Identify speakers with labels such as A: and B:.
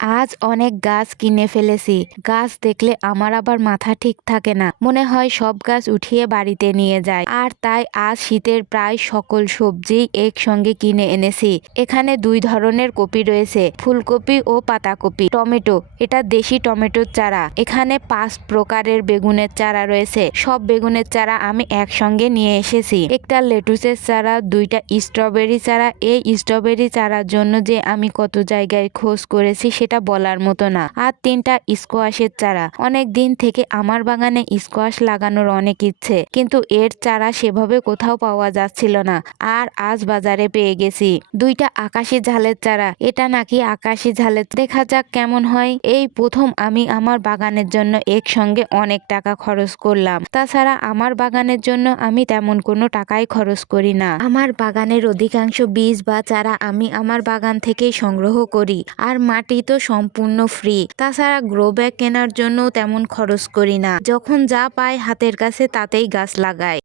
A: আজ অনেক গাছ কিনে ফেলেছি। গাছ দেখলে আমার আবার মাথা ঠিক থাকে না। মনে হয় সব গাছ উঠিয়ে বাড়িতে নিয়ে যায়। আর তাই আজ শীতের প্রায় সকল সবজি একসঙ্গে কিনে এনেছি। এখানে দুই ধরনের কপি রয়েছে, ফুলকপি ও পাতাকপি। টমেটো, এটা দেশি টমেটোর চারা। এখানে পাঁচ প্রকারের বেগুনের চারা রয়েছে। সব বেগুনের চারা আমি একসঙ্গে নিয়ে এসেছি। একটা লেটুসের চারা, দুইটা স্ট্রবেরি চারা। এই স্ট্রবেরি চারার জন্য যে আমি কত জায়গায় খোঁজ করেছি সেটা বলার মতো না। আর তিনটা স্কোয়াশের চারা। অনেক দিন থেকে আমার বাগানে স্কোয়াশ লাগানোর অনেক ইচ্ছে, কিন্তু এর চারা সেভাবে কোথাও পাওয়া যাচ্ছিল না। আর আজ বাজারে পেয়ে গেছি। দুইটা আকাশি ঝালের চারা। এটা নাকি আকাশি ঝালের দেখা যাক কেমন হয়। এই প্রথম আমি আমার বাগানের জন্য একসঙ্গে অনেক টাকা খরচ করলাম। তাছাড়া আমার বাগানের জন্য আমি তেমন কোনো টাকাই খরচ করি না। আমার বাগানের অধিকাংশ বীজ বা চারা আমি আমার বাগান থেকেই সংগ্রহ করি। আর মাটি তো সম্পূর্ণ ফ্রি তাছাড়া গ্রো ব্যাগ কেনার জন্য তেমন খরচ করি না। যখন যা পাই হাতের কাছে তাতেই গাছ লাগাই।